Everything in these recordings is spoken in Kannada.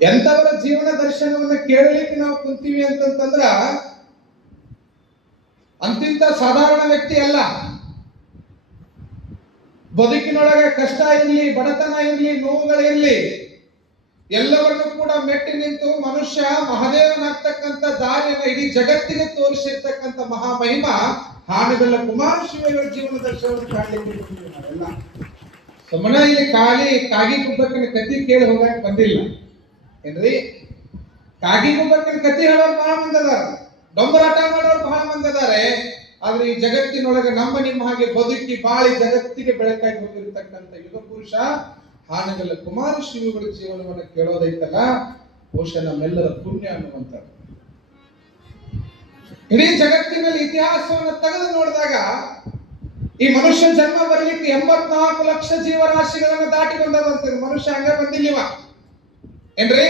ಎಂತವರ ಜೀವನ ದರ್ಶನವನ್ನ ಕೇಳಲಿಕ್ಕೆ ನಾವು ಕುಂತೀವಿ ಅಂತಂತಂದ್ರ ಅಂತಿಂತ ಸಾಧಾರಣ ವ್ಯಕ್ತಿ ಅಲ್ಲ. ಬದುಕಿನೊಳಗೆ ಕಷ್ಟ ಇರಲಿ, ಬಡತನ ಇರಲಿ, ನೋವುಗಳಿರಲಿ, ಎಲ್ಲವನ್ನೂ ಕೂಡ ಮೆಟ್ಟಿ ನಿಂತು ಮನುಷ್ಯ ಮಹದೇವನಾಗ್ತಕ್ಕಂಥ ದಾರಿಯನ್ನು ಇಡೀ ಜಗತ್ತಿಗೆ ತೋರಿಸಿರ್ತಕ್ಕಂಥ ಮಹಾಮಹಿಮ ಹಾನಗಲ್ಲ ಕುಮಾರಸ್ವಾಮಿಗಳ ಜೀವನ ದರ್ಶನವನ್ನು ಕಾಣಲಿಕ್ಕೆ ನಾವೆಲ್ಲ ಸುಮ್ಮನೆ ಇಲ್ಲಿ ಕಾಗಿ ಗುಬ್ಬಕ್ಕನ ಕತಿ ಕೇಳಿ ಹೋಗಕ್ಕೆ ಬಂದಿಲ್ಲ ಏನ್ರಿ. ಕಾಗಿ ಗುಬ್ಬಕ್ಕನ ಕತಿ ಹೇಳೋರು ಬಹಳ ಮಂದಿ ಅದಾರ, ಡೊಂಬರಾಟ ಮಾಡೋರು ಬಹಳ ಮಂದಿ ಅದಾರೆ. ಆದ್ರೆ ಈ ಜಗತ್ತಿನೊಳಗೆ ನಮ್ಮ ನಿಮ್ಮ ಹಾಗೆ ಬದುಕಿ ಬಾಳಿ ಜಗತ್ತಿಗೆ ಬೆಳಕಾಗಿ ಹೋಗಿರ್ತಕ್ಕಂಥ ಯುಗ ಪುರುಷ ಹಾನಗಲ್ಲ ಕುಮಾರಸ್ವಾಮಿಗಳ ಜೀವನವನ್ನು ಕೇಳೋದೈತಲ್ಲ, ಬಹುಶಃ ನಮ್ಮೆಲ್ಲರ ಪುಣ್ಯ ಅನ್ನುವಂಥದ್ದು. ಇಡೀ ಜಗತ್ತಿನಲ್ಲಿ ಇತಿಹಾಸವನ್ನು ತೆಗೆದು ನೋಡಿದಾಗ ಈ ಮನುಷ್ಯ ಜನ್ಮ ಬರಲಿಕ್ಕೆ 84 ಲಕ್ಷ ಜೀವರಾಶಿಗಳನ್ನು ದಾಟಿ ಬಂದದಂತೆ. ಮನುಷ್ಯ ಹಂಗ ಬಂದಿಲ್ಲಿವ ಏನ್ರಿ,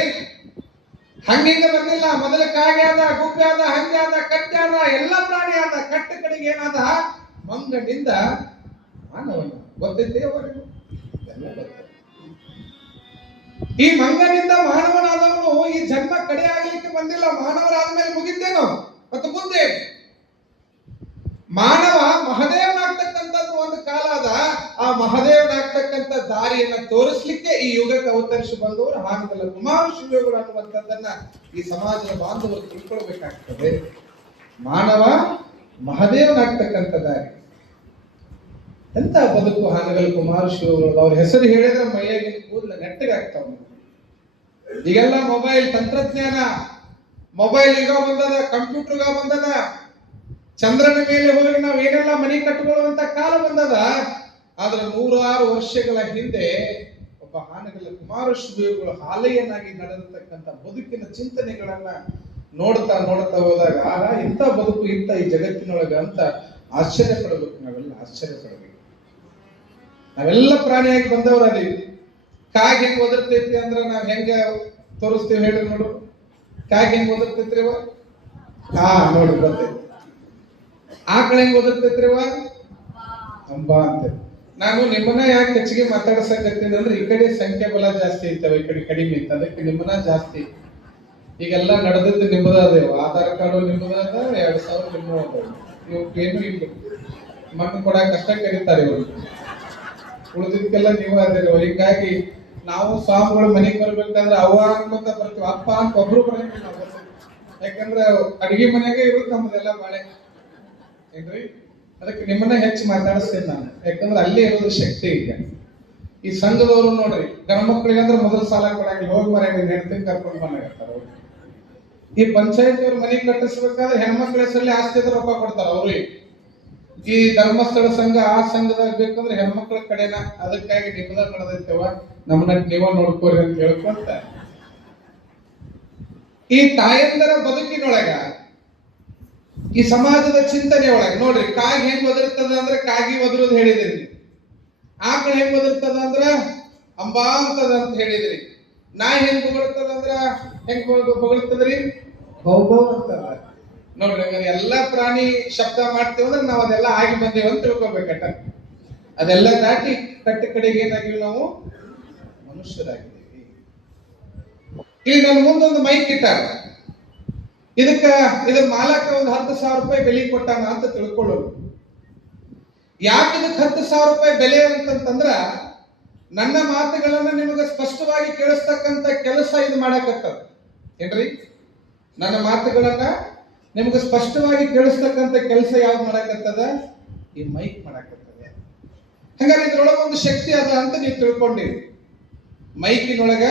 ಹಂಗಿಂಗ ಬಂದಿಲ್ಲ. ಮೊದಲ ಕಾಗೆ ಆದ, ಗುಬ್ಬೆ ಆದ, ಹಂಗೆ ಆದ, ಕಟ್ಟೆ ಆದ, ಎಲ್ಲ ಪ್ರಾಣಿ ಆದ. ಕಟ್ಟ ಕಡೆಗೆ ಏನಾದ, ಮಂಗನಿಂದ ಮಾನವನ. ಗೊತ್ತೈತೆ ಅವರಿಗೂ ಎಲ್ಲ ಗೊತ್ತ. ಈ ಮಂಗನಿಂದ ಮಾನವನಾದವನು ಈ ಜನ್ಮ ಕಡೆ ಆಗ್ಲಿಕ್ಕೆ ಬಂದಿಲ್ಲ. ಮಾನವರಾದ್ಮೇಲೆ ಮುಗಿದ್ದೇನೋ ಮತ್ತು ಮುಂದೆ ಮಾನವ ಮಹದೇವನಾಗ್ತಕ್ಕಂಥದ್ದು ಒಂದು ಕಾಲ ಅದ. ಆ ಮಹದೇವನಾಗ್ತಕ್ಕಂಥ ದಾರಿಯನ್ನ ತೋರಿಸ್ಲಿಕ್ಕೆ ಈ ಯುಗಕ್ಕೆ ಅವತರಿಸಿ ಬಂದವರು ಹಾನಗಲ್ಲ ಕುಮಾರಸ್ವಾಮಿಗಳು ಅನ್ನುವಂಥದ್ದನ್ನ ಈ ಸಮಾಜದ ಬಾಂಧವರು ತಿಳ್ಕೊಳ್ಬೇಕಾಗ್ತದೆ. ಮಾನವ ಮಹದೇವನಾಗ್ತಕ್ಕಂಥ ದಾರಿ. ಎಂತ ಬದುಕು ಹಾನಗಲ್ಲ ಕುಮಾರಸ್ವಾಮಿಗಳು. ಅವ್ರ ಹೆಸರು ಹೇಳಿದ್ರೆ ಮೈಯಾಗಿನ ಕೂದಲ ನೆಟ್ಟಗಾಗ್ತಾವ. ಈಗೆಲ್ಲ ಮೊಬೈಲ್ ತಂತ್ರಜ್ಞಾನ, ಮೊಬೈಲ್ ಈಗ ಬಂದದ, ಕಂಪ್ಯೂಟರ್ ಬಂದದ, ಚಂದ್ರನ ಮೇಲೆ ಹೋಗಿ ನಾವು ಏನೆಲ್ಲ ಮನೆ ಕಟ್ಟಿಕೊಳ್ಳುವಂತ ಕಾಲ ಬಂದದ. ಆದ್ರೆ 106 ವರ್ಷಗಳ ಹಿಂದೆ ಒಬ್ಬ ಹಾನಗಲ್ಲ ಕುಮಾರಸ್ವಾಮಿಗಳು ಹಾಲೆಯನ್ನಾಗಿ ನಡೆದಿರ್ತಕ್ಕಂಥ ಬದುಕಿನ ಚಿಂತನೆಗಳನ್ನ ನೋಡ್ತಾ ಹೋದಾಗ ಇಂಥ ಬದುಕು ಇಂಥ ಈ ಜಗತ್ತಿನೊಳಗ ಅಂತ ಆಶ್ಚರ್ಯ ಪಡಬೇಕು. ನಾವೆಲ್ಲ ಆಶ್ಚರ್ಯ ಪಡಬೇಕು. ನಾವೆಲ್ಲ ಪ್ರಾಣಿಯಾಗಿ ಬಂದವರಲ್ಲಿ ಕಾಗೆ ಹೆಂಗ್ ಒದರ್ತೈತಿ ಅಂದ್ರ ನಾವ್ ಹೆಂಗ ತೋರಿಸ್ತೀವಿ ಹೇಳಿ ನೋಡು. ಕಾಗೆ ಹೆಂಗ್ ಒದರ್ತೈತ್ರಿ ನೋಡಿ ಬರ್ತೈತಿ. ಆಕಳ ಹೆಂಗ್ ಓದರ್ತೈತ್ರಿ ಅಂಬ ಅಂತ. ನಾನು ನಿಮ್ಮನ್ನ ಯಾಕೆ ಹೆಚ್ಚಿಗೆ ಮಾತಾಡ್ಸಕತ್ತೀನಿ ಅಂದ್ರೆ ಈ ಕಡೆ ಸಂಖ್ಯಾ ಬಲ ಜಾಸ್ತಿ ಇರ್ತವೆ, ಈ ಕಡೆ ಕಡಿಮೆ ಇತ್ತು, ಅದಕ್ಕೆ ನಿಮ್ಮನ್ನ ಜಾಸ್ತಿ. ಈಗೆಲ್ಲ ನಡೆದದ್ದು ನಿಮ್ಮದ ಅದೇವ, ಆಧಾರ್ ಕಾರ್ಡು ನಿಮ್ಮದ ಅದ, 2000 ನಿಮ್ಮದ ಅದಾವ. ಇವಕ್ಕೆ ಏನು ಇಲ್ಲ, ಮಣ್ಣು ಕೊಡಕ್ ಕಷ್ಟ ಕರೀತಾರೆ ಇವರು, ಉಳಿದಿದ್ದಕ್ಕೆಲ್ಲ ನೀವು ಅದೇವ. ಹೀಗಾಗಿ ನಾವು ಸ್ವಾಮಿಗಳು ಮನೆಗೆ ಬರ್ಬೇಕಂದ್ರೆ ಅವ್ವ ಅನ್ಕೊಂತ ಬರ್ತೀವಿ, ಅಪ್ಪ ಅಂತ ಒಬ್ರು ಬರಂಗಿಲ್ಲ. ಯಾಕಂದ್ರೆ ಅಡಿಗೆ ಮನೆಯಾಗ ಇರುತ್ತೆ ನಮ್ಮದೆಲ್ಲ ಬಾಳೆ ಏನ್ರಿ. ಅದಕ್ಕೆ ನಿಮ್ಮನ್ನ ಹೆಚ್ಚು ಮಾತಾಡಿಸ್ತೇನೆ ನಾನು, ಯಾಕಂದ್ರೆ ಅಲ್ಲೇ ಇರೋದು ಶಕ್ತಿ. ಈಗ ಈ ಸಂಘದವರು ನೋಡ್ರಿ, ಗಂಡ ಮಕ್ಕಳಿಗೆ ಅಂದ್ರೆ ಮೊದಲು ಸಾಲ ಕೊಡಂಗಿಲ್ಲ, ಹೋಗಿ ಮರ ಹೆಣ್ತಿನ ಕರ್ಕೊಂಡು ಬಂದಾಗತ್ತಾರ. ಈ ಪಂಚಾಯತ್ ಅವ್ರ ಮನೆ ಕಟ್ಟಿಸ್ಬೇಕಾದ್ರೆ ಹೆಣ್ಮಕ್ಳ ಹೆಸರಲ್ಲಿ ಆಸ್ತಿ ಇದ್ರೆ ರೊಕ್ಕ ಕೊಡ್ತಾರ ಅವ್ರಿಗೆ. ಈ ಧರ್ಮಸ್ಥಳ ಸಂಘ ಆ ಸಂಘದಾಗ ಬೇಕಂದ್ರೆ ಹೆಣ್ಮಕ್ಳ ಕಡೆನ, ಅದಕ್ಕಾಗಿ ನಿಮ್ಮದಾಗ ನಡೆದೈತವ, ನಮ್ಮನ್ನ ನೀವ ನೋಡ್ಕೋರಿ ಅಂತ ಹೇಳ್ಕೊಂತ ಈ ತಾಯಂದರ ಬದುಕಿನೊಳಗ ಈ ಸಮಾಜದ ಚಿಂತನೆ ಒಳಗೆ ನೋಡ್ರಿ, ಕಾಗಿ ಹೆಂಗ್ ಒದರ್ತದ ಅಂದ್ರೆ ಕಾಗಿ ಒದರೋದು ಹೇಳಿದಿರಿ. ಆಕಳ ಹೆಂಗ್ ಒದರ್ತದ ಅಂದ್ರ ಅಂಬಾ ಅಂತದ ಅಂತ ಹೇಳಿದ್ರಿ. ನಾಯಿ ಹೆಂಗ್ ಬೊಗಳ್ತದ ಅಂದ್ರ ಹೆಂಗ್ ಬೊಗಳ್ತದ್ರಿ, ಬೌಬೌ ಅಂತದ. ನೋಡ್ರಿ, ಎಲ್ಲಾ ಪ್ರಾಣಿ ಶಬ್ದ ಮಾಡ್ತೇವೆ ಅಂದ್ರೆ ನಾವ್ ಅದೆಲ್ಲ ಆಗಿ ಬಂದೇವ ಅಂತ ತಿಳ್ಕೊಬೇಕಟ್ಟ. ಅದೆಲ್ಲ ದಾಟಿ ಕಟ್ಟ ಕಡೆಗೆ ಏನಾಗಿವಿ, ನಾವು ಮನುಷ್ಯರಾಗಿದ್ದೀವಿ. ಇಲ್ಲಿ ನನ್ನ ಮುಂದೊಂದು ಮೈಕ್ ಇಟ್ಟಾರ. ಇದ್ರ ಮಾಲಕ ಒಂದು 10,000 ರೂಪಾಯಿ ಬೆಲೆ ಕೊಟ್ಟಾನ ಅಂತ ತಿಳ್ಕೊಳ್ಳೋದು. ಯಾಕೆ ಇದಕ್ಕೆ 10,000 ರೂಪಾಯಿ ಬೆಲೆ ಅಂತಂದ್ರ ನನ್ನ ಮಾತುಗಳನ್ನ ನಿಮಗೆ ಸ್ಪಷ್ಟವಾಗಿ ಕೇಳಿಸ್ತಕ್ಕಂಥ ಕೆಲಸ ಇದು ಮಾಡಕತ್ತದ ಏನ್ರಿ. ನನ್ನ ಮಾತುಗಳನ್ನ ನಿಮ್ಗೆ ಸ್ಪಷ್ಟವಾಗಿ ಕೇಳಿಸ್ತಕ್ಕಂಥ ಕೆಲಸ ಯಾವ್ದು ಮಾಡಕತ್ತದ, ಈ ಮೈಕ್ ಮಾಡಕತ್ತದ. ಹಾಗಾದ್ರೆ ಇದ್ರೊಳಗ ಒಂದು ಶಕ್ತಿ ಅದ ಅಂತ ನೀವು ತಿಳ್ಕೊಂಡಿರಿ. ಮೈಕಿನೊಳಗ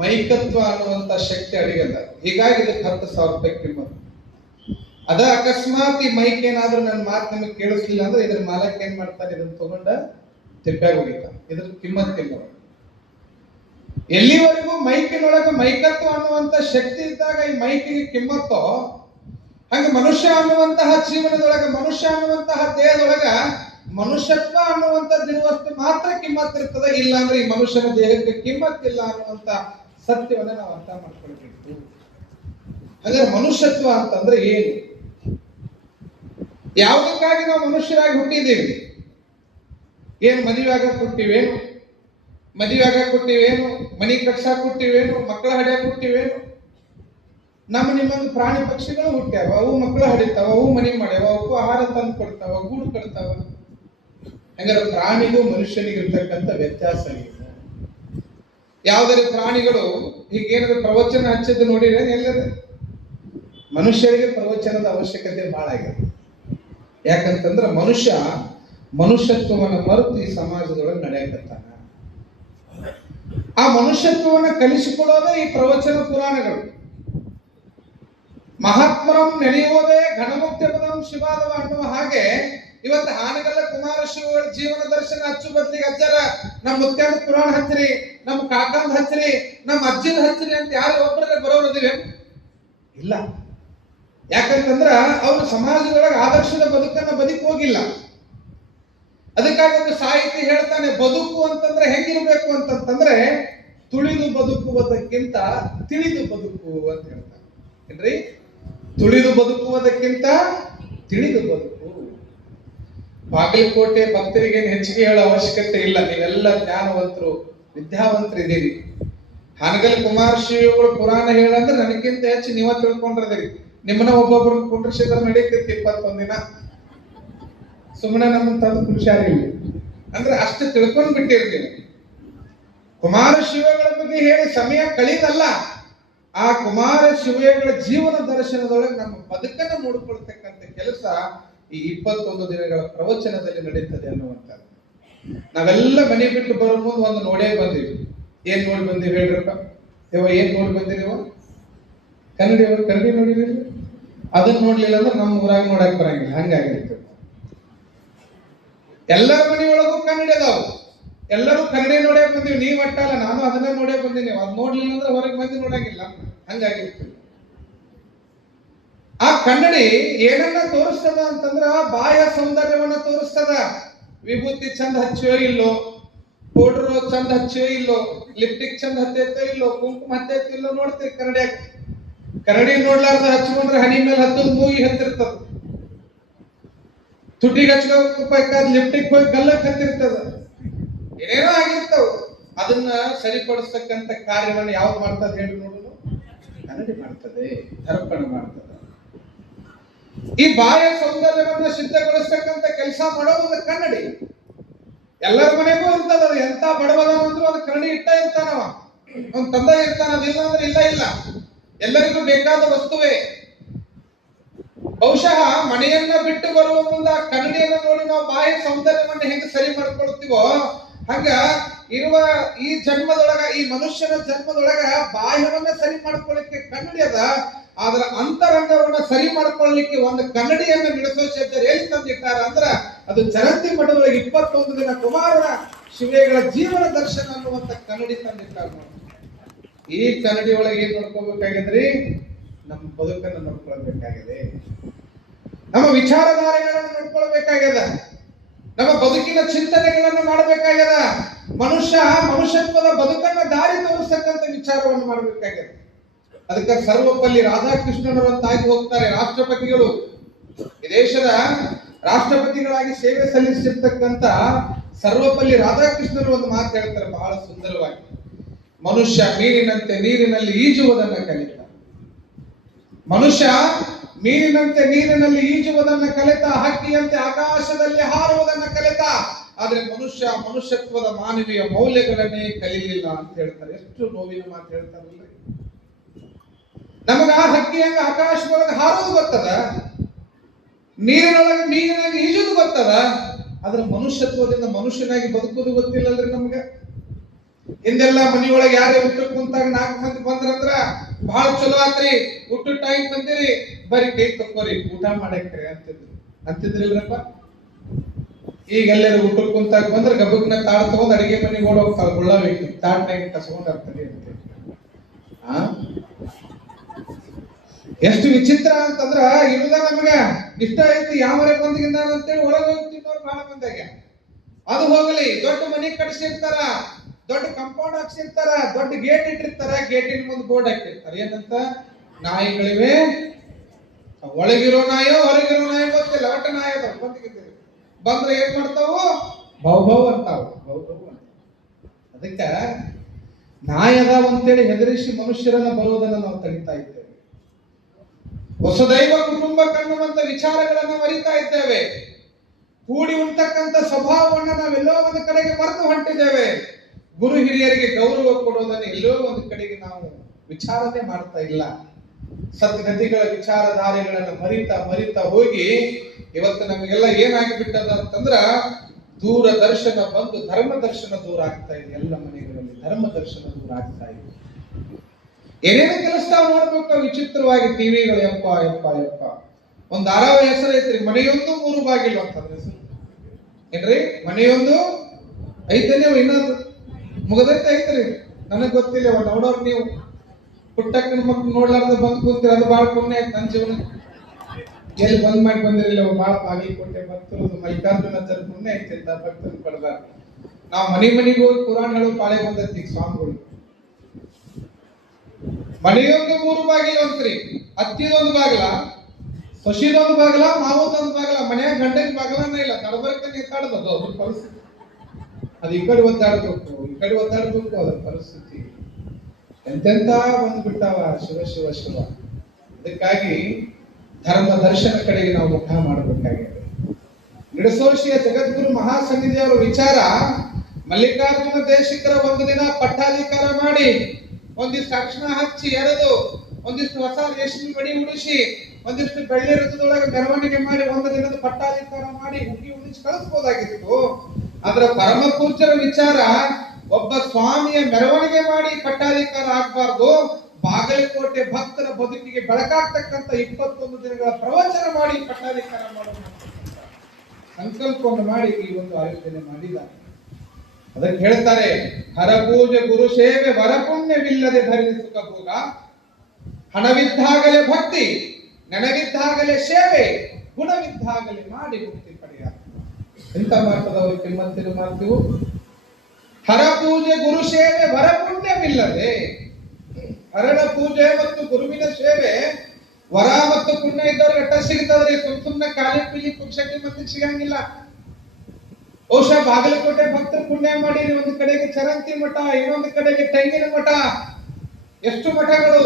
ಮೈಕತ್ವ ಅನ್ನುವಂತ ಶಕ್ತಿ ಅಡಿಗಲ್ಲ. ಹೀಗಾಗಿ ಇದಕ್ಕೆ 10,000 ರೂಪಾಯಿ ಕಿಮ್ಮತ್ತು ಅದ. ಅಕಸ್ಮಾತ್ ಈ ಮೈಕ್ ಏನಾದ್ರೂ ನನ್ನ ಮಾತು ನಿಮಗೆ ಕೇಳಿಸ್ಲಿಲ್ಲ ಅಂದ್ರೆ ಇದ್ರ ಮಾಲಕ್ ಏನ್ ಮಾಡ್ತಾನೆ, ಇದನ್ನ ತಗೊಂಡ ತಿಪ್ಪ್ಯಾಗ ಹೊಡಿತಾನೆ. ಇದ್ರ ಕಿಮ್ಮತ್ತಿಲ್ಲ. ಎಲ್ಲಿವರೆಗೂ ಮೈಕಿನೊಳಗ ಮೈಕತ್ವ ಅನ್ನುವಂತ ಶಕ್ತಿ ಇದ್ದಾಗ ಈ ಮೈಕಿಗೆ ಕಿಮ್ಮತ್ತೋ, ಹಾಗೆ ಮನುಷ್ಯ ಅನ್ನುವಂತಹ ಜೀವನದೊಳಗ, ಮನುಷ್ಯ ಅನ್ನುವಂತಹ ದೇಹದೊಳಗ ಮನುಷ್ಯತ್ವ ಅನ್ನುವಂಥದ್ದು ಇರುವಷ್ಟು ಮಾತ್ರ ಕಿಮ್ಮತ್ತಿರ್ತದೆ. ಇಲ್ಲ ಅಂದ್ರೆ ಈ ಮನುಷ್ಯನ ದೇಹಕ್ಕೆ ಕಿಮ್ಮತ್ತಿಲ್ಲ ಅನ್ನುವಂತ ಸತ್ಯವನ್ನ ನಾವು ಅರ್ಥ ಮಾಡ್ಕೊಳ್ಬೇಕು. ಹಾಗಾದ್ರೆ ಮನುಷ್ಯತ್ವ ಅಂತಂದ್ರೆ ಏನು, ಯಾವುದಕ್ಕಾಗಿ ನಾವು ಮನುಷ್ಯರಾಗಿ ಹುಟ್ಟಿದ್ದೀವಿ? ಏನ್ ಮದುವೆ ಆಗಕ್ಕೆ ಹುಟ್ಟಿವೇನು, ಮದುವೆ ಆಗ ಕೊಟ್ಟಿವೇನು, ಮನಿ ಕಟ್ಸಾಕ್ ಕೊಟ್ಟಿವೇನು, ಮಕ್ಕಳ ಹಡ್ಯಾಕ್ ಕೊಟ್ಟಿವೇನು? ನಿಮ್ಮೊಂದು ಪ್ರಾಣಿ ಪಕ್ಷಿಗಳು ಹುಟ್ಟ್ಯಾವ, ಅವು ಮಕ್ಕಳ ಹಡಿತಾವ, ಅವು ಮನಿ ಮಾಡ್ಯಾವ, ಅವಕ್ಕೂ ಆಹಾರ ತಂದು ಕೊಡ್ತಾವ, ಗೂಡು ಕಟ್ತಾವ. ಹಂಗಾರೆ ಪ್ರಾಣಿಗೂ ಮನುಷ್ಯನಿಗೆ ಇರ್ತಕ್ಕಂಥ ವ್ಯತ್ಯಾಸ ಇದೆ. ಯಾವುದೇ ಪ್ರಾಣಿಗಳು ಹೀಗೇನಾದ್ರು ಪ್ರವಚನ ಹಚ್ಚಿದ್ದು ನೋಡಿದ್ರೆ ಎಲ್ಲದ ಮನುಷ್ಯರಿಗೆ ಪ್ರವಚನದ ಅವಶ್ಯಕತೆ ಬಹಳ ಆಗಿದೆ. ಯಾಕಂತಂದ್ರೆ ಮನುಷ್ಯತ್ವವನ್ನು ಮರೆತು ಈ ಸಮಾಜದೊಳಗೆ ನಡೆಯಕತ್ತಾನ. ಆ ಮನುಷ್ಯತ್ವವನ್ನು ಕಲಿಸಿಕೊಡೋದೇ ಈ ಪ್ರವಚನ ಪುರಾಣಗಳು. ಮಹಾತ್ಮರಂ ನೆನೆಯುವುದೇ ಘನಮುಕ್ತಿ ಪದಂ ಶಿವಾದವ ಅನ್ನುವ ಹಾಗೆ ಇವತ್ತು ಹಾನಗಲ್ಲ ಕುಮಾರಶಿವಗಳ ಜೀವನ ದರ್ಶನ ಹಚ್ಚು ಬದ್ಲಿಗೆ ಅಜ್ಜರ ನಮ್ಮ ಮುತ್ಯಾನ ಪುರಾಣ ಹಚ್ಚಿರಿ, ನಮ್ಮ ಕಾಕಂದ ಹಚ್ಚಿರಿ, ನಮ್ಮ ಅಜ್ಜಿನ ಹಚ್ಚಿರಿ ಅಂತ ಯಾರು ಒಬ್ಬರಿಗೆ ಬರೋದಿವೆ ಇಲ್ಲ. ಯಾಕಂತಂದ್ರ ಅವರು ಸಮಾಜದೊಳಗೆ ಆದರ್ಶದ ಬದುಕನ್ನ ಬದುಕಿ ಹೋಗಿಲ್ಲ. ಅದಕ್ಕಾಗಿ ಒಂದು ಸಾಹಿತಿ ಹೇಳ್ತಾನೆ, ಬದುಕು ಅಂತಂದ್ರೆ ಹೆಂಗಿರ್ಬೇಕು ಅಂತಂತಂದ್ರೆ ತುಳಿದು ಬದುಕುವುದಕ್ಕಿಂತ ತಿಳಿದು ಬದುಕು ಅಂತ ಹೇಳ್ತಾನೆ. ಏನ್ರಿ? ತುಳಿದು ಬದುಕುವುದಕ್ಕಿಂತ ತಿಳಿದು ಬದುಕು. ಬಾಗಲಕೋಟೆ ಭಕ್ತರಿಗೆ ಹೆಚ್ಚಿಗೆ ಹೇಳೋ ಅವಶ್ಯಕತೆ ಇಲ್ಲ, ನೀವೆಲ್ಲ ಜ್ಞಾನವಂತರು, ವಿದ್ಯಾವಂತರಿದ್ದೀರಿ. ಹಾನಗಲ್ ಕುಮಾರಶಿವಗಳು ಪುರಾಣ ಹೇಳಂದ್ರೆ ನನಗಿಂತ ಹೆಚ್ಚು ನೀವ ತಿಳ್ಕೊಂಡಿದ್ದೀರಿ. ನಿಮ್ಮನ್ನ ಒಬ್ಬೊಬ್ರು ಕುಂಡ್ರಿಸಿದ್ರೆ ನಡೀತೈತಿ 21 ದಿನ. ಸುಮ್ಮನೆ ನಮ್ಮನ್ನ ತಂದು ಕುಂಡ್ಸಾರಿಲ್ಲ ಅಂದ್ರೆ ಅಷ್ಟು ತಿಳ್ಕೊಂಡ್ ಬಿಟ್ಟಿರ್ತೀನಿ. ಕುಮಾರಶಿವಗಳ ಬಗ್ಗೆ ಹೇಳಿ ಸಮಯ ಕಳೀದಲ್ಲ, ಆ ಕುಮಾರಶಿವಗಳ ಜೀವನ ದರ್ಶನದೊಳಗೆ ನಮ್ಮ ಬದುಕನ್ನು ನೋಡಿಕೊಳ್ತಕ್ಕಂಥ ಕೆಲಸ ಈ 21 ದಿನಗಳ ಪ್ರವಚನದಲ್ಲಿ ನಡೀತದೆ ಅನ್ನುವಂಥದ್ದು. ನಾವೆಲ್ಲ ಮನೆ ಬಿಟ್ಟು ಬರೋ ಮುಂದೆ ಒಂದು ನೋಡೇ ಬಂದಿವಿ. ಏನ್ ನೋಡಿ ಬಂದಿವಿ ಹೇಳ್ರಪ್ಪ? ಏನ್ ನೋಡಿ ಬಂದಿರಿ? ಕನ್ನಡಿ ನೋಡಿರಿ. ಅದನ್ನ ನೋಡ್ಲಿಲ್ಲ ಅಂದ್ರೆ ನಮ್ಮ ಊರಾಗ ನೋಡಕ್ ಬರಂಗಿಲ್ಲ, ಹಂಗಾಗಿರ್ತದೆ. ಎಲ್ಲರ ಮನೆಯೊಳಗೂ ಕನ್ನಡಿ ಅದಾವ, ಎಲ್ಲರೂ ಕನ್ನಡಿ ನೋಡೇ ಬಂದಿವಿ. ನೀವ್ ಅಟ್ಟಲ್ಲ, ನಾನು ಅದನ್ನ ನೋಡೇ ಬಂದೀನಿ. ಅದ್ ನೋಡ್ಲಿಲ್ಲ ಅಂದ್ರೆ ಹೊರಗೆ ಮಂದಿ ನೋಡಂಗಿಲ್ಲ, ಹಂಗಾಗಿರ್ತದೆ. ಆ ಕನ್ನಡಿ ಏನನ್ನ ತೋರಿಸ್ತದ ಅಂತಂದ್ರ ಬಾಹ್ಯ ಸೌಂದರ್ಯವನ್ನ ತೋರಿಸ್ತದ. ವಿಭೂತಿ ಚಂದ ಹಚ್ಚೋ ಇಲ್ಲೋ, ಪೌಡರ್ ಚಂದ ಹಚ್ಚೋ ಇಲ್ಲೋ, ಲಿಪ್ಟಿಕ್ ಚಂದ ಹತ್ತೈತೋ ಇಲ್ಲೋ, ಕುಂಕುಮ ಹತ್ತೈತೋ ಇಲ್ಲೋ ನೋಡ್ತೀರಿ ಕನ್ನಡಿಯಾಗ. ಕನ್ನಡಿ ನೋಡ್ಲಾರ್ದ ಹಚ್ಕೊಂಡ್ರೆ ಹನಿ ಮೇಲೆ ಹತ್ತದ ಮೂಗಿ ಹತ್ತಿರ್ತದ. ತುಟಿಗೆ ಹಚ್ಕೋಬೇಕಾದ ಲಿಪ್ಟಿಕ್ ಹೋಗಿ ಗಲ್ಲಕ್ಕೆ ಹತ್ತಿರ್ತದ. ಏನೇನೋ ಆಗಿರ್ತಾವ. ಅದನ್ನ ಸರಿಪಡಿಸ್ತಕ್ಕಂಥ ಕಾರ್ಯವನ್ನು ಯಾವ್ದು ಮಾಡ್ತದೆ ಹೇಳಿ ನೋಡೋದು? ಕನ್ನಡಿ ಮಾಡ್ತದೆ, ದರ್ಪಣ ಮಾಡ್ತದೆ. ಈ ಬಾಹ್ಯ ಸೌಂದರ್ಯವನ್ನ ಸಿದ್ಧಗೊಳಿಸ್ತಕ್ಕಂಥ ಕೆಲಸ ಮಾಡೋದು ಕನ್ನಡಿ. ಎಲ್ಲರ ಮನೆಗೂ ಇರ್ತದ. ಅದು ಎಂತ ಬಡವದ ಅಂದ್ರೂ ಅದು ಕನ್ನಡಿ ಇಟ್ಟ ಇರ್ತಾನವ, ಅವ್ನ ತಂದೆ ಇರ್ತಾನ. ಅದಿಲ್ಲ ಅಂದ್ರೆ ಇಲ್ಲ. ಎಲ್ಲರಿಗೂ ಬೇಕಾದ ವಸ್ತುವೇ. ಬಹುಶಃ ಮನೆಯನ್ನ ಬಿಟ್ಟು ಬರುವ ಮುಂದೆ ಕನ್ನಡಿಯನ್ನ ನೋಡಿ ನಾವು ಬಾಹ್ಯ ಸೌಂದರ್ಯವನ್ನ ಹೆಂಗೆ ಸರಿ ಮಾಡ್ಕೊಳ್ತೀವೋ ಹಂಗ ಇರುವ ಈ ಜನ್ಮದೊಳಗ, ಈ ಮನುಷ್ಯನ ಜನ್ಮದೊಳಗ ಬಾಹ್ಯವನ್ನ ಸರಿ ಮಾಡ್ಕೊಳ್ಳಿಕ್ಕೆ ಕನ್ನಡಿ ಅದ. ಆದ್ರ ಅಂತರಂಗವನ್ನ ಸರಿ ಮಾಡ್ಕೊಳ್ಳಿಕ್ಕೆ ಒಂದು ಕನ್ನಡಿಯನ್ನ ನಡೆಸೋಚರು ಎಲ್ಲಿ ತಂದಿಟ್ಟಾರ ಅಂದ್ರ ಅದು ಚರಂತಿ ಮಠದೊಳಗೆ 21 ದಿನ ಕುಮಾರನ ಶಿವೆಗಳ ಜೀವನ ದರ್ಶನ ಅನ್ನುವಂತ ಕನ್ನಡಿ ತಂದಿಟ್ಟಾರ. ಈ ಕನ್ನಡಿ ಒಳಗೆ ಏನ್ ನೋಡ್ಕೋಬೇಕಾಗಿದ್ರಿ? ನಮ್ಮ ಬದುಕನ್ನು ನೋಡ್ಕೊಳ್ಬೇಕಾಗಿದೆ, ನಮ್ಮ ವಿಚಾರಧಾರೆಗಳನ್ನು ನೋಡ್ಕೊಳ್ಬೇಕಾಗ್ಯದ, ನಮ್ಮ ಬದುಕಿನ ಚಿಂತನೆಗಳನ್ನು ಮಾಡಬೇಕಾಗ್ಯದ. ಮನುಷ್ಯತ್ವದ ಬದುಕನ್ನ ದಾರಿ ತೋರಿಸ್ತಕ್ಕಂಥ ವಿಚಾರವನ್ನು ಮಾಡಬೇಕಾಗ್ಯದ. ಅದಕ್ಕೆ ಸರ್ವಪಲ್ಲಿ ರಾಧಾಕೃಷ್ಣನವರಂತಾಗಿ ಹೋಗ್ತಾರೆ ರಾಷ್ಟ್ರಪತಿಗಳು. ಈ ದೇಶದ ರಾಷ್ಟ್ರಪತಿಗಳಾಗಿ ಸೇವೆ ಸಲ್ಲಿಸಿರ್ತಕ್ಕಂಥ ಸರ್ವಪಲ್ಲಿ ರಾಧಾಕೃಷ್ಣರು ಒಂದು ಮಾತು ಹೇಳ್ತಾರೆ ಬಹಳ ಸುಂದರವಾಗಿ. ಮನುಷ್ಯ ಮೀನಿನಂತೆ ನೀರಿನಲ್ಲಿ ಈಜುವುದನ್ನು ಕಲಿತ, ಮನುಷ್ಯ ಮೀನಿನಂತೆ ನೀರಿನಲ್ಲಿ ಈಜುವುದನ್ನು ಕಲಿತ, ಹಕ್ಕಿಯಂತೆ ಆಕಾಶದಲ್ಲಿ ಹಾರುವುದನ್ನು ಕಲಿತ. ಆದ್ರೆ ಮನುಷ್ಯತ್ವದ ಮಾನವೀಯ ಮೌಲ್ಯಗಳನ್ನೇ ಕಲಿಲಿಲ್ಲ ಅಂತ ಹೇಳ್ತಾರೆ. ಎಷ್ಟು ನೋವಿನ ಮಾತು ಹೇಳ್ತಾರಲ್ರಿ. ನಮಗ ಹಕ್ಕಿ ಹಂಗ ಆಕಾಶದೊಳಗೆ ಹಾರೋದು ಗೊತ್ತದ, ನೀರಿನಾಗಿ ಈಜುದು ಗೊತ್ತದ, ಆದ್ರೆ ಮನುಷ್ಯತ್ವದಿಂದ ಮನುಷ್ಯನಾಗಿ ಬದುಕುವುದು ಗೊತ್ತಿಲ್ಲಲ್ರಿ ನಮ್ಗೆ. ಹಿಂದೆಲ್ಲ ಮನಿಯೊಳಗೆ ಯಾರೇ ಊಟಕ್ಕೆ ಕುಂತಾಗ 4 ಮಂದಿ ಬಂದ್ರಂದ್ರ ಬಹಳ ಚಲೋ ಆತ್ರಿ, ಊಟ ಟೈಮ್ ಬಂದಿರಿ, ಬರೀ ಕೈ ತಕ್ಕೋರಿ ಊಟ ಮಾಡಕ್ರಿ ಅಂತಿದ್ರಿಲ್ರಪ್ಪ. ಈಗ ಎಲ್ಲರೂ ಊಟಕ್ಕೆ ಕುಂತಾಗ ಬಂದ್ರೆ ಗಬ್ಬಕ್ನ ತಾಡ್ ತಗೊಂಡ್ ಅಡಿಗೆ ಮನೆಗೆ ಓಡೋಗ್ತಾಳ, ಗುಳ್ಳಬೇಕು ತಾಡ್ನಾಗ ಕಸ್ಕೊಂಡ್ ಆಗ್ತದೆ ಅಂತ. ಎಷ್ಟು ವಿಚಿತ್ರ ಅಂತಂದ್ರ ಇರುದ ನಮಗ ಇಷ್ಟ ಐತಿ ಯಾವರೇ ಬಂದಿಗಿಂದ ಅಂತೇಳಿ ಒಳಗೆ ಹೋಗ್ತಿದ್ದವ್ರು ಬಹಳ ಮಂದಾಗ. ಅದು ಹೋಗಲಿ, ದೊಡ್ಡ ಮನೆ ಕಟ್ಸಿರ್ತಾರ, ದೊಡ್ಡ ಕಂಪೌಂಡ್ ಹಾಕ್ಸಿರ್ತಾರ, ದೊಡ್ಡ ಗೇಟ್ ಇಟ್ಟಿರ್ತಾರ, ಗೇಟಿನ ಮುಂದೆ ಬೋರ್ಡ್ ಹಾಕಿರ್ತಾರ. ಏನಂತ? ನಾಯಿಗಳಿವೆ, ಒಳಗಿರೋ ನಾಯೋ ಹೊರಗಿರೋ ನಾಯಿ ಗೊತ್ತಿಲ್ಲ, ಒಟ್ಟ ನಾಯಿ ಅದಾವ ಬಂದಿಗಿದ್ದೀವಿ. ಬಂದ್ರೆ ಏನ್ ಮಾಡ್ತಾವು? ಭೌ ಅಂತಾವು. ಅದಕ್ಕೆ ನಾಯಿ ಅದಾವ ಅಂತೇಳಿ ಹೆದರಿಸಿ ಮನುಷ್ಯರನ್ನ ಬರುವುದನ್ನು ನಾವು ತಡಿತಾ ಇದ್ದೇವೆ. ವಸುದೈವ ಕುಟುಂಬ ಕಣ್ಣುವಂತ ವಿಚಾರಗಳನ್ನು ಮರಿತಾ ಇದ್ದೇವೆ. ಕೂಡಿ ಉಂಟಕ್ಕಂತ ಸ್ವಭಾವವನ್ನು ನಾವೆಲ್ಲೋ ಒಂದು ಕಡೆಗೆ ಮರೆತು ಹೊಂಟಿದ್ದೇವೆ. ಗುರು ಹಿರಿಯರಿಗೆ ಗೌರವ ಕೊಡೋದನ್ನು ಎಲ್ಲೋ ಒಂದು ಕಡೆಗೆ ನಾವು ವಿಚಾರನೆ ಮಾಡ್ತಾ ಇಲ್ಲ. ಸದ್ಗತಿಗಳ ವಿಚಾರಧಾರೆಗಳನ್ನು ಮರಿತಾ ಹೋಗಿ ಇವತ್ತು ನಮಗೆಲ್ಲ ಏನಾಗಿಬಿಟ್ಟದ ಅಂತಂದ್ರ ದೂರದರ್ಶನ ಬಂದು ಧರ್ಮ ದರ್ಶನ ದೂರ ಆಗ್ತಾ ಇದೆ. ಎಲ್ಲ ಮನೆಗಳಲ್ಲಿ ಧರ್ಮ ದರ್ಶನ ದೂರ ಆಗ್ತಾ ಇದೆ. ಏನೇನು ಕೆಲಸ ನೋಡ್ಬೇಕು ವಿಚಿತ್ರವಾಗಿ ಟಿವಿಗಳು. ಯಪ್ಪ ಯಪ್ಪ ಯಪ್ಪ ಒಂದ್ ಧಾರಾವ ಹೆಸರು ಐತ್ರಿ, ಮನೆಯೊಂದು ಮೂರು ಬಾಗಿಲು ಅಂತಂದ್ರೆ ಹೆಸರು ಏನ್ರಿ? ಮನೆಯೊಂದು ಐತನೇ ಇನ್ನೊಂದು ಮುಗದೈತೆ ಐತ್ರಿ, ನನಗ್ ಗೊತ್ತಿಲ್ಲ. ನೋಡೋರು ನೀವು ಪುಟ್ಟಕ್ಕನ ಮಕ್ಳು ನೋಡ್ಲಾರ್ದ ಬಂದ್ ಕೂತೀರ, ಅದು ಬಹಳ ಪುಣ್ಯ ಆಯ್ತು ನನ್ನ ಜೀವನ. ಎಲ್ಲಿ ಬಂದ್ ಮಾಡಿ ಬಂದಿರಲಿಲ್ಲ, ಬಹಳ ಬಾಗಿಲುಕೋಟೆ ಭಕ್ತರು ಮಲ್ಲಿಕಾರ್ಜುನ ಪುಣ್ಯ ಐತಿ ಅಂತ ಭಕ್ತರು ಪಡೆದಾರ. ನಾವು ಮನೆಗೆ ಹೋಗಿ ಪುರಾಣ ಹೇಳೋ ಪಾಳೆ ಬಂದೈತಿ ಸ್ವಾಮಿಗಳು. ಮನೆಯೊಂದು ಮೂರು ಬಾಗಿಲು ಅಂತ್ರಿ, ಅತ್ತಿದೊಂದು ಬಾಗಿಲ, ಸೊಸಿದೊಂದು ಬಾಗಿಲ, ಮಾವದೊಂದು ಬಾಗಿಲ. ಮನೆಯಾಗ ಗಂಡನ ಬಾಗಿಲನೇ ಇಲ್ಲ, ತಡಬರ್ಕ ಎತ್ತಾಡೋದು ಅದ್ರ ಪರಿಸ್ಥಿತಿ. ಅದು ಈ ಕಡೆ ಒದ್ದಾಡ್ಬೇಕು, ಈ ಕಡೆ ಒದ್ದಾಡ್ಬೇಕು, ಅದ್ರ ಪರಿಸ್ಥಿತಿ ಎಂತೆಂತ ಬಂದ್ಬಿಟ್ಟಾವ. ಶಿವ ಶಿವ ಶಿವ. ಅದಕ್ಕಾಗಿ ಧರ್ಮ ದರ್ಶನ ಕಡೆಗೆ ನಾವು ಮುಖ ಮಾಡಬೇಕಾಗಿದೆ. ನಿಡಸೋಶಿಯ ಜಗದ್ಗುರು ಮಹಾಸನ್ನಿಧಿಯವರ ವಿಚಾರ, ಮಲ್ಲಿಕಾರ್ಜುನ ದೇಶಿಕರ ಒಂದು ದಿನ ಪಟ್ಟಾಧಿಕಾರ ಮಾಡಿ ಒಂದಿಷ್ಟು ಅಕ್ಷಣ ಹಚ್ಚಿ ಎರೆದು ಒಂದಿಷ್ಟು ಹೊಸ ರೇಷ್ಮೆ ಮಡಿ ಉಡಿಸಿ ಒಂದಿಷ್ಟು ಬೆಳ್ಳಿ ರಥದೊಳಗೆ ಮೆರವಣಿಗೆ ಮಾಡಿ ಒಂದು ದಿನದ ಪಟ್ಟಾಧಿಕಾರ ಮಾಡಿ ಹುಗಿ ಉಳಿಸಿ ಕಳಿಸ್ಬೋದಾಗಿತ್ತು. ಆದ್ರೆ ಪರಮ ಪೂಜ್ಯರ ವಿಚಾರ, ಒಬ್ಬ ಸ್ವಾಮಿಯ ಮೆರವಣಿಗೆ ಮಾಡಿ ಪಟ್ಟಾಧಿಕಾರ ಆಗ್ಬಾರ್ದು, ಬಾಗಲಕೋಟೆ ಭಕ್ತರ ಬದುಕಿಗೆ ಬೆಳಕಾಗ್ತಕ್ಕಂಥ 21 ದಿನಗಳ ಪ್ರವಚನ ಮಾಡಿ ಪಟ್ಟಾಧಿಕಾರ ಮಾಡೋದು ಸಂಕಲ್ಪವನ್ನು ಮಾಡಿ ಈ ಒಂದು ಆಯೋಜನೆ ಮಾಡಿದ್ದಾರೆ. ಅದಕ್ಕೆ ಹೇಳ್ತಾರೆ, ಹರಪೂಜೆ ಗುರು ಸೇವೆ ವರಪುಣ್ಯವಿಲ್ಲದೆ ಭರಿಸಿ ಸುಖ ಭೋಗ, ಹಣವಿದ್ದಾಗಲೇ ಭಕ್ತಿ, ನೆನವಿದ್ದಾಗಲೇ ಸೇವೆ, ಗುಣವಿದ್ದಾಗಲೇ ಮಾಡಿ ಮುಕ್ತಿ ಪಡೆಯ. ಎಂತ ಮಾಡ್ತದವರು ಕಿಮ್ಮತ್ತಿನ ಮಾತು. ಹರಪೂಜೆ ಗುರು ಸೇವೆ ವರಪುಣ್ಯವಿಲ್ಲದೆ, ಹರಣ ಪೂಜೆ ಮತ್ತು ಗುರುವಿನ ಸೇವೆ ವರ ಮತ್ತು ಪುಣ್ಯ ಇದ್ದವ್ರಿಗೆ ಅಟ್ಟ ಸಿಗ್ತದ್ರಿ. ಸುಮ್ಮನೆ ಖಾಲಿ ಪೀಲಿ ಪುಕ್ಷಕ್ಕೆ ಮತ್ತೆ ಸಿಗಂಗಿಲ್ಲ. ಬಹುಶಃ ಬಾಗಲಕೋಟೆ ಭಕ್ತರು ಪುಣ್ಯ ಮಾಡಿರಿ. ಒಂದು ಕಡೆಗೆ ಚರಂತಿ ಮಠ, ಇನ್ನೊಂದು ಕಡೆಗೆ ತೆಂಗಿನ ಮಠ, ಎಷ್ಟು ಮಠಗಳು.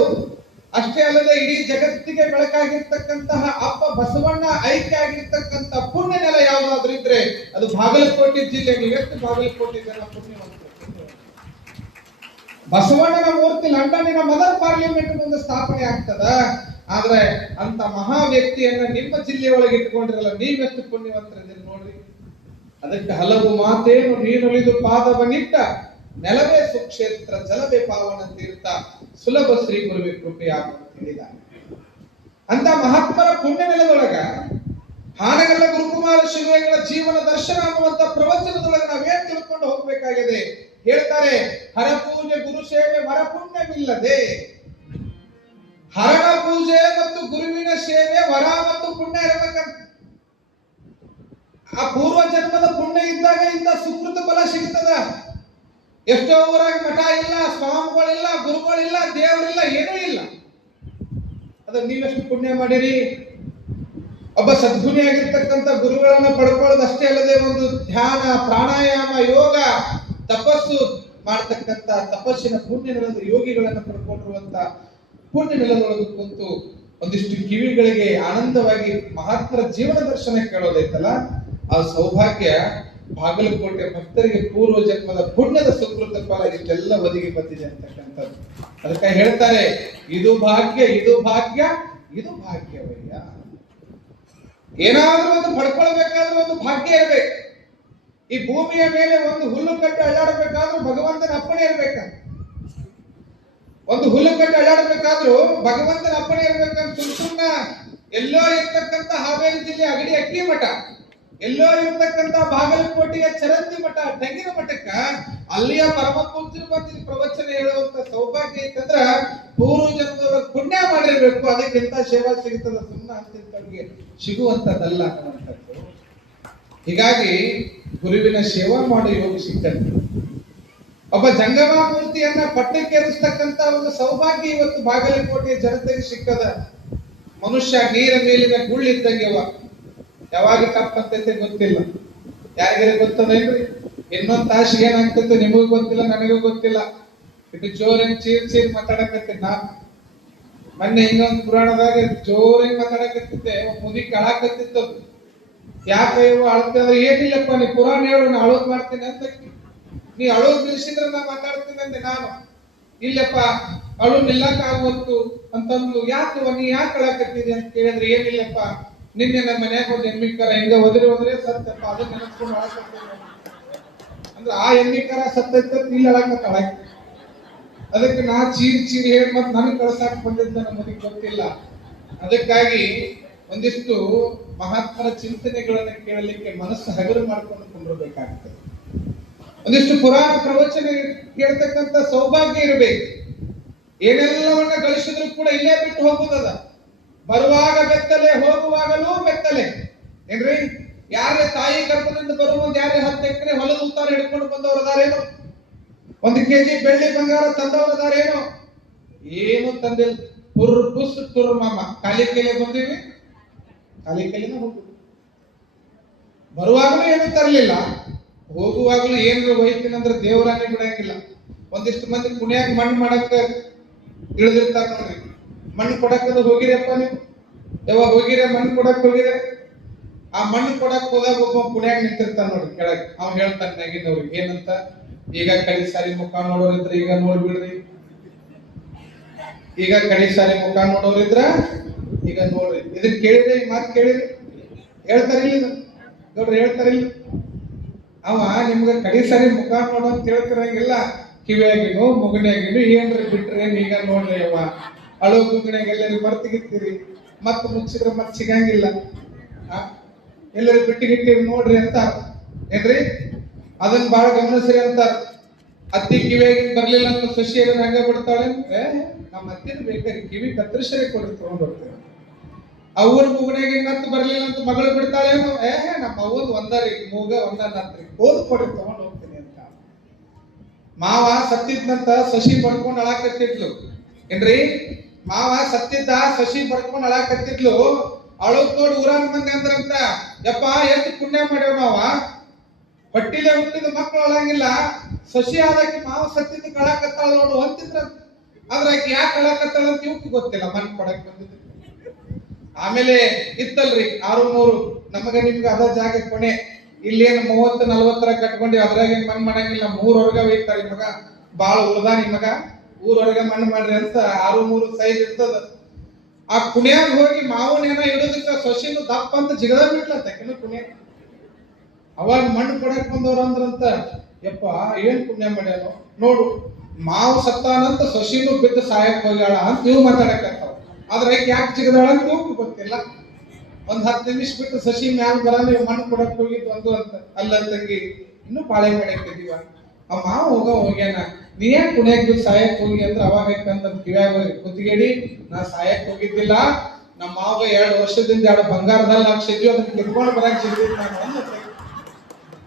ಅಷ್ಟೇ ಅಲ್ಲದೆ ಇಡೀ ಜಗತ್ತಿಗೆ ಬೆಳಕಾಗಿರ್ತಕ್ಕಂತಹ ಅಪ್ಪ ಬಸವಣ್ಣ ಐಕ್ಯ ಆಗಿರ್ತಕ್ಕಂಥ ಪುಣ್ಯ ನೆಲ ಯಾವ್ದಾದ್ರು ಇದ್ರೆ ಅದು ಬಾಗಲಕೋಟೆ ಜಿಲ್ಲೆ. ನೀವೆಷ್ಟು ಬಾಗಲಕೋಟೆ ಜನ ಪುಣ್ಯವಂತರು. ಬಸವಣ್ಣನ ಮೂರ್ತಿ ಲಂಡನ್ನಿನ ಮದರ್ ಪಾರ್ಲಿಮೆಂಟ್ ಮುಂದೆ ಸ್ಥಾಪನೆ ಆಗ್ತದ. ಆದ್ರೆ ಅಂತ ಮಹಾ ವ್ಯಕ್ತಿಯನ್ನ ನಿಮ್ಮ ಜಿಲ್ಲೆಯೊಳಗೆ ಇಟ್ಕೊಂಡಿರಲ್ಲ, ನೀವೆಷ್ಟು ಪುಣ್ಯವಂತರಿದ್ದೀರಿ ನೋಡ್ರಿ. ಅದಕ್ಕೆ ಹಲವು ಮಾತೇನು ನೀನುಳಿದು ಪಾದವನಿಟ್ಟ, ನೆಲವೇ ಸುಕ್ಷೇತ್ರ ಜಲವೇ ಪಾವನ ತೀರ್ಥ, ಸುಲಭ ಶ್ರೀ ಗುರುವೆ ಕೃಪೆಯಾಗುತ್ತಿದೆ. ಅಂತ ಮಹಾತ್ಮರ ಪುಣ್ಯ ನೆಲದೊಳಗ ಹಾನಗಲ್ಲ ಗುರುಕುಮಾರ ಶಿವಗಳ ಜೀವನ ದರ್ಶನ ಅನ್ನುವಂತ ಪ್ರವಚನದೊಳಗೆ ನಾವೇನ್ ತಿಳ್ಕೊಂಡು ಹೋಗ್ಬೇಕಾಗಿದೆ. ಹೇಳ್ತಾರೆ, ಹರಪೂಜೆ ಗುರು ಸೇವೆ ವರಪುಣ್ಯವಿಲ್ಲದೆ, ಹರಣ ಪೂಜೆ ಮತ್ತು ಗುರುವಿನ ಸೇವೆ ವರ ಮತ್ತು ಪುಣ್ಯ ಇರಬೇಕಂತ. ಆ ಪೂರ್ವ ಜನ್ಮದ ಪುಣ್ಯ ಇದ್ದಾಗ ಇಂದ ಸುಕೃತ ಫಲ ಸಿಗ್ತದ. ಎಷ್ಟೋ ಊರಾಗ ಮಠ ಇಲ್ಲ, ಸ್ವಾಮಿಗಳಿಲ್ಲ, ಗುರುಗಳಿಲ್ಲ, ದೇವರಿಲ್ಲ, ಏನೂ ಇಲ್ಲ. ಅದ ನೀವೆಷ್ಟು ಪುಣ್ಯ ಮಾಡಿರಿ. ಒಬ್ಬ ಸದ್ಗುಣಿಯಾಗಿರ್ತಕ್ಕಂಥ ಗುರುಗಳನ್ನ ಪಡ್ಕೊಳ್ಳೋದು ಅಷ್ಟೇ ಅಲ್ಲದೆ ಒಂದು ಧ್ಯಾನ, ಪ್ರಾಣಾಯಾಮ, ಯೋಗ, ತಪಸ್ಸು ಮಾಡ್ತಕ್ಕಂಥ ತಪಸ್ಸಿನ ಪುಣ್ಯ ನೆಲದ ಯೋಗಿಗಳನ್ನ ಪಡ್ಕೊಂಡಿರುವಂತ ಪುಣ್ಯ ನೆಲದೊಳಗೆ ಕುಂತು ಒಂದಿಷ್ಟು ಕಿವಿಗಳಿಗೆ ಆನಂದವಾಗಿ ಮಹಾತ್ಮರ ಜೀವನ ದರ್ಶನ ಕೇಳೋದೈತಲ್ಲ, ಆ ಸೌಭಾಗ್ಯ ಬಾಗಲಕೋಟೆ ಭಕ್ತರಿಗೆ ಪೂರ್ವ ಜನ್ಮದ ಪುಣ್ಯದ ಸುಕೃತ ಫಲ ಇಷ್ಟೆಲ್ಲ ಒದಗಿ ಬಂದಿದೆ ಅಂತಕ್ಕಂಥದ್ದು. ಅದಕ್ಕೆ ಹೇಳ್ತಾರೆ, ಇದು ಭಾಗ್ಯ, ಇದು ಭಾಗ್ಯ, ಇದು ಭಾಗ್ಯವಯ್ಯ. ಏನಾದ್ರೂ ಒಂದು ಪಡ್ಕೊಳ್ಬೇಕಾದ್ರೂ ಒಂದು ಭಾಗ್ಯ ಇರ್ಬೇಕು. ಈ ಭೂಮಿಯ ಮೇಲೆ ಒಂದು ಹುಲ್ಲು ಕಟ್ಟಿ ಅಳ್ಳಾಡಬೇಕಾದ್ರೂ ಭಗವಂತನ ಅಪ್ಪಣೆ ಇರ್ಬೇಕಂತ. ಒಂದು ಹುಲ್ಲು ಕಟ್ಟಿ ಅಳ್ಳಾಡಬೇಕಾದ್ರೂ ಭಗವಂತನ ಅಪ್ಪಣೆ ಇರ್ಬೇಕಂತ. ಸುಮ್ಮನ ಎಲ್ಲೋ ಇರ್ತಕ್ಕಂಥ ಹಾವೇರಿ ಜಿಲ್ಲೆ ಅಗಡಿ ಅಕ್ಕಿ ಮಠ, ಎಲ್ಲೋ ಇರ್ತಕ್ಕಂಥ ಬಾಗಲಕೋಟೆಯ ಚರಂತಿ ಮಠ, ತೆಂಗಿನ ಮಠಕ್ಕ ಅಲ್ಲಿಯ ಪರಮ ಪೂಜ್ಯರು ಬಂದು ಪ್ರವಚನ ಹೇಳುವಂತ ಸೌಭಾಗ್ಯ ಐತಂದ್ರ ಪೂರ್ವ ಜನ್ಮದವರ ಪುಣ್ಯ ಮಾಡಿರ್ಬೇಕು. ಅದಕ್ಕಿಂತ ಸೇವಾ ಸಿಗುತ್ತದ, ಸುಮ್ಮನೆ ಅಂತಿಂತವ್ರಿಗೆ ಸಿಗುವಂತದ್ದಲ್ಲ ಅನ್ನುವಂಥದ್ದು. ಹೀಗಾಗಿ ಗುರುವಿನ ಸೇವಾ ಮಾಡೋ ಯೋಗ ಸಿಗ್ತದೆ. ಒಬ್ಬ ಜಂಗಮ ಮೂರ್ತಿಯನ್ನ ಪಟ್ಟಕ್ಕೇರಿಸ್ತಕ್ಕಂತ ಒಂದು ಸೌಭಾಗ್ಯ ಇವತ್ತು ಬಾಗಲಕೋಟೆಯ ಜನತೆಗೆ ಸಿಕ್ಕದ. ಮನುಷ್ಯ ನೀರ ಮೇಲಿನ ಗುಳ್ಳಿದ್ದಂಗೆವ, ಯಾವಾಗ ತಪ್ಪಂತೈತೆ ಗೊತ್ತಿಲ್ಲ. ಯಾರಿಗಾರ ಗೊತ್ತದೇನ್ರಿ? ಇನ್ನೊಂದ್ ತಾಸಿಗೆ ಏನಾಗ್ತದೆ ನಿಮಗೂ ಗೊತ್ತಿಲ್ಲ, ನನಗೂ ಗೊತ್ತಿಲ್ಲ. ಇದು ಜೋರಂಗ್ ಚೀರ್ ಮಾತಾಡಕತ್ತೀನಿ ನಾನು. ಮೊನ್ನೆ ಹಿಂಗೊಂದು ಪುರಾಣದಾಗ ಜೋರಾಗಿ ಮಾತಾಡಕತ್ತಿದ್ದೆ, ಮುದಿ ಕಳಾಕತ್ತಿತ್ತದು. ಯಾಕೆ ಇವು ಅಳ್ತಂದ್ರೆ ಏನಿಲ್ಲಪ್ಪ, ನೀ ಪುರಾಣ ಹೇಳು, ನಾ ಅಳೋದ್ ಮಾಡ್ತೀನಿ ಅಂತ. ನೀ ಅಳೋದ್ ನಿಲ್ಸಿದ್ರೆ ನಾ ಮಾತಾಡ್ತೀನಿ ಅಂದೆ ನಾನು. ಇಲ್ಲಪ್ಪ ಅಳು ನಿಲ್ಲಕ್ ಆಗುವತ್ತು ಅಂತಂದು. ಯಾಕೆ ನೀ ಯಾಕೆ ಅಳಾಕತ್ತೀರಿ ಅಂತ ಕೇಳಿದ್ರೆ, ಏನಿಲ್ಲಪ್ಪ ನಿನ್ನೆ ನಮ್ಮ ಮನ್ಯಾಗ ಒಂದು ಎಮ್ಮಿಕರ ಹಿಂಗ ಒದರಿ ಸತ್ತಪ್ಪ, ಅದನ್ನ ನೆನಸ್ಕೊಂಡು ಅಳಾಕತ್ತೀನಿ ಅಂದ್ರೆ ಆ ಎಮ್ಮಿಕರ ಸತ್ತೈತ ಇಲ್ಲಿ ಅಳಾಕತ್ತಾಳ. ಅದಕ್ಕೆ ನಾ ಚೀರಿ ಹೇಳಿ ಮತ್ತೆ ನನಗೆ ಕಳ್ಸಾಕ್ ಬಂದಿದ್ದ ನಮಗೆ ಗೊತ್ತಿಲ್ಲ. ಅದಕ್ಕಾಗಿ ಒಂದಿಷ್ಟು ಮಹಾತ್ಮರ ಚಿಂತನೆಗಳನ್ನು ಕೇಳಲಿಕ್ಕೆ ಮನಸ್ಸು ಹಗರು ಮಾಡ್ಕೊಂಡು ಕೊಂಡಿರ್ಬೇಕಾಗ್ತದೆ. ಒಂದಿಷ್ಟು ಪುರಾಣ ಪ್ರವಚನ ಕೇಳ್ತಕ್ಕಂಥ ಸೌಭಾಗ್ಯ ಇರಬೇಕು. ಏನೆಲ್ಲವನ್ನ ಗಳಿಸಿದ್ರು ಕೂಡ ಇಲ್ಲೇ ಬಿಟ್ಟು ಹೋಗುದದ. ಬರುವಾಗ ಬೆತ್ತಲೆ, ಹೋಗುವಾಗಲೂ ಬೆತ್ತಲೆ. ಏನ್ರಿ, ಯಾರೇ ತಾಯಿ ಗರ್ಭದಿಂದ ಬರುವಂತ ಯಾರೇ 10 ಎಕರೆ ಹೊಲದ ಉತ್ತಾರ ಹಿಡ್ಕೊಂಡು ಬಂದವರು ಅದಾರೇನು? 1 ಕೆಜಿ ಬೆಳ್ಳಿ ಬಂಗಾರ ತಂದವರು ಅದಾರೇನು? ಏನು ತಂದಿಲ್ಲ. ಪುಸ್ ತುರ್ ಮಾಮ, ಖಾಲಿ ಕೈಲಿ ಬಂದಿವಿ, ಖಾಲಿ ಕೈಲಿನ ಹೋಗುದು. ಬರುವಾಗಲೂ ಏನು ತರಲಿಲ್ಲ, ಹೋಗುವಾಗಲೂ ಏನಾದ್ರು ಒಯ್ತೀನಂದ್ರೆ ದೇವರಾನೇ ಬಿಡಂಗಿಲ್ಲ. ಒಂದಿಷ್ಟು ಮಂದಿ ಪುಣ್ಯಾಗ ಮಣ್ಣು ಮಾಡಕ್ಕ ಇಳಿದಿರ್ತಾರ ನೋಡ್ರಿ. ಮಣ್ಣು ಕೊಡಕ್ಕದು ಹೋಗಿರಪ್ಪ ನೀವು? ಯಾವಾಗ ಹೋಗಿರ ಮಣ್ಣು ಕೊಡಕ್ ಹೋಗಿರ? ಆ ಮಣ್ಣು ಕೊಡಕ್ ಹೋದಾಗ ಒಬ್ಬ ಪುಣ್ಯಾಗ ನಿಂತಿರ್ತಾನ ನೋಡಿ ಕೆಳಗೆ. ಅವ್ ಹೇಳ್ತಾನೆ ನಗಿನವ್ರಿಗೆ ಏನಂತ, ಈಗ ಕಡಿ ಸಾರಿ ಮುಖ ನೋಡೋರಿದ್ರ ಈಗ ನೋಡ್ಬಿಡ್ರಿ, ಈಗ ಕಡಿ ಸಾರಿ ಮುಖ ನೋಡೋರಿದ್ರ ಈಗ ನೋಡ್ರಿ. ಇದನ್ನ ಕೇಳಿದ್ರೆ, ಈ ಮಾತು ಕೇಳಿರಿ, ಹೇಳ್ತಾರಿಲ್ಲ ನೋಡ್ರಿ, ಹೇಳ್ತಾರಿಲ್ಲ. ಅವ ನಿಮ್ಗೆ ಕಡಿ ಸಾರಿ ಮುಖ ನೋಡು ಅಂತ ಹೇಳ್ತಿರಂಗಿಲ್ಲ. ಕಿವಿಯಾಗಿನು ಮುಗನ್ಯಾಗಿನು ಏನ್ರಿ ಬಿಟ್ರೆ ಈಗ ನೋಡ್ರಿ ಅವ ಅಳು ಗುಂಗಿನಾಗ ಎಲ್ಲರಿಗೂ ಬರ್ತಿಗಿತ್ತೀರಿ, ಮತ್ ಮುಚ್ಚಿದ್ರೆ ಮತ್ ಸಿಗಂಗಿಲ್ಲ. ಎಲ್ಲರಿಗೂ ಬಿಟ್ಟಿಗಿಟ್ಟಿರಿ ನೋಡ್ರಿ ಅಂತ ಏನ್ರಿ. ಅದನ್ನ ಬಹಳ ಗಮನಿಸ್ರಿ ಅಂತ. ಅತ್ತಿ ಕಿವಿಯಾಗಿನ್ ಬರ್ಲಿಲ್ಲ ಅಂತ ಸೊಸಿ ಹಂಗ ಬಿಡ್ತಾಳೆ. ನಮ್ಮ ಅತ್ತಿನ ಬೇಕಾಗಿ ಕಿವಿ ಕತ್ತರಿಸರಿ ಕೊಡಿ ತಗೊಂಡ್ ಹೋಗ್ತೇವೆ. ಅವ್ವನ ಮೂಗನಾಗಿ ನತ್ತು ಬರ್ಲಿಲ್ಲ ಅಂತ ಮಗಳು ಬಿಡ್ತಾಳೇನು? ನಮ್ಮ ಅವ್ವನ್ ಒಂದರಿ ಮೂಗ ಒಂದರಿ ಓದ್ ಕೊಡಿ ತಗೊಂಡ್ ಹೋಗ್ತೀನಿ ಅಂತ. ಮಾವ ಸತ್ತಿದ್ನಂತ ಸಸಿ ಬಡ್ಕೊಂಡ್ ಅಳಾಕತ್ತಿದ್ಲು. ಏನ್ರಿ, ಮಾವ ಸತ್ತಿದ್ದ, ಸಸಿ ಬಡ್ಕೊಂಡ್ ಅಳಾಕತ್ತಿದ್ಲು. ಅಳೋದ್ ನೋಡಿ ಊರಾನ್ ಮಂದಿ ಅಂದ್ರಂತ, ಯಪ್ಪ ಎಷ್ಟು ಪುಣ್ಯ ಮಾಡ್ಯವ ನಾವ, ಹೊಟ್ಟಿಲೆ ಹುಟ್ಟಿದ ಮಕ್ಕಳು ಅಳಂಗಿಲ್ಲ, ಸಸಿ ಆದಾಕಿ ಮಾವ ಸತ್ತಿದ್ದು ಕಳಾಕತ್ತಾಳ ನೋಡು ಅಂತಿದ್ರ. ಆದ್ರೆ ಆಕೆ ಯಾಕೆ ಕಳಾಕತ್ತಾಳ ಅಂತ ಇವಕ್ಕೆ ಗೊತ್ತಿಲ್ಲ. ಮನ್ ಕೊಡಕ್ ಬಂದಿದ್ರು. ಆಮೇಲೆ ಇತ್ತಲ್ರಿ 6-3 ನಮಗ ನಿಮ್ಗ ಅದ ಜಾಗ ಕೊನೆ. ಇಲ್ಲೇನು 30-40 ಕಟ್ಕೊಂಡಿ, ಅದ್ರಾಗ ಮಣ್ ಮಾಡಂಗಿಲ್ಲ. 3 ವರ್ಗ ಒಯ್ತಾರೆ. ಮಗ ಬಾಳ ಉಳ್ದಾನ, ಮಗ ಊರೊಳಗ ಮಣ್ಣು ಮಾಡ್ರಿ ಅಂತ 6-3 ಸೈಜ್ ಇರ್ತದ. ಆ ಕುಣಿಯಾಗ ಹೋಗಿ ಮಾವನೇನ ಇಡೋದಕ್ಕ ಸೊಸಿನು ದಪ್ಪ ಅಂತ ಜಿಗದ ಬಿಟ್ಲಂತ ಕುಣಿಯ. ಅವಾಗ ಮಣ್ಣು ಕೊಡಕ್ ಬಂದವ್ರ ಅಂದ್ರಂತ, ಯಪ್ಪ ಏನ್ ಪುಣ್ಯ ಮಾಡ್ಯಾನೋ ನೋಡು, ಮಾವು ಸತ್ತಾನಂತ ಸೊಸಿನು ಬಿದ್ದು ಸಾಯಕ್ ಹೋಗ್ಯಾಳ ಅಂತ ಇವ್ ಮಾತಾಡಕತ್ತಾವ. ಆದ್ರೆ ಯಾಕೆ ಜಿಗದಾಳ ಅಂತ ಇವ್ಕು ಗೊತ್ತಿಲ್ಲ. ಒಂದ್ 10 ನಿಮಿಷ ಬಿಟ್ಟು ಸಸಿ ಮ್ಯಾಲ ಬರ, ನೀವು ಮಣ್ಣು ಕೊಡಕ್ ಹೋಗಿದ್ದು ಒಂದು ಅಂತ. ಅಲ್ಲ ತಂಗಿ, ಇನ್ನೂ ಪಾಳೆ ಮಾಡಕ್ಕಿದೀವ, ಆ ಮಾವು ಹೋಗ್ಯಾನ, ನೀ ಯಾಕೆ ಪುಣ್ಯಾಗ ಬಿದ್ದು ಸಾಯಕ್ ಹೋಗಿ ಅಂದ್ರೆ ಅವಾಗ ಅಂತ ಕಿವ್ಯಾಗ ಕುತ್ತಿಗೇಡಿ, ನಾ ಸಾಯಕ್ ಹೋಗಿದ್ದಿಲ್ಲ, ನಮ್ಮ ಮಾವ 2 ವರ್ಷದಿಂದ 2 ಬಂಗಾರದಲ್ಲಿ ಹಾಕ್ಸಿದ್ವಿ, ಅದನ್ನ ಕಿತ್ಕೊಂಡು ಬರಕ್ ಸಿಗ್ತಿದ್ ನಾನು.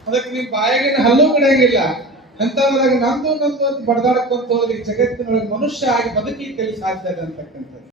ಅದಕ್ಕೆ ನಿಮ್ ಬಾಯಾಗಿನ ಹಲ್ಲು ಬಿಡಂಗಿಲ್ಲ ಅಂತಂದಾಗ ನಂದು ಅಂತ ಬಡದಾಡಕ್ ಹೋದ್ರೆ ಜಗತ್ತಿನೊಳಗೆ ಮನುಷ್ಯ ಆಗಿ ಬದುಕಲಿಕ್ಕೆ ಸಾಧ್ಯ ಇದೆ ಅಂತಕ್ಕಂಥದ್ದು.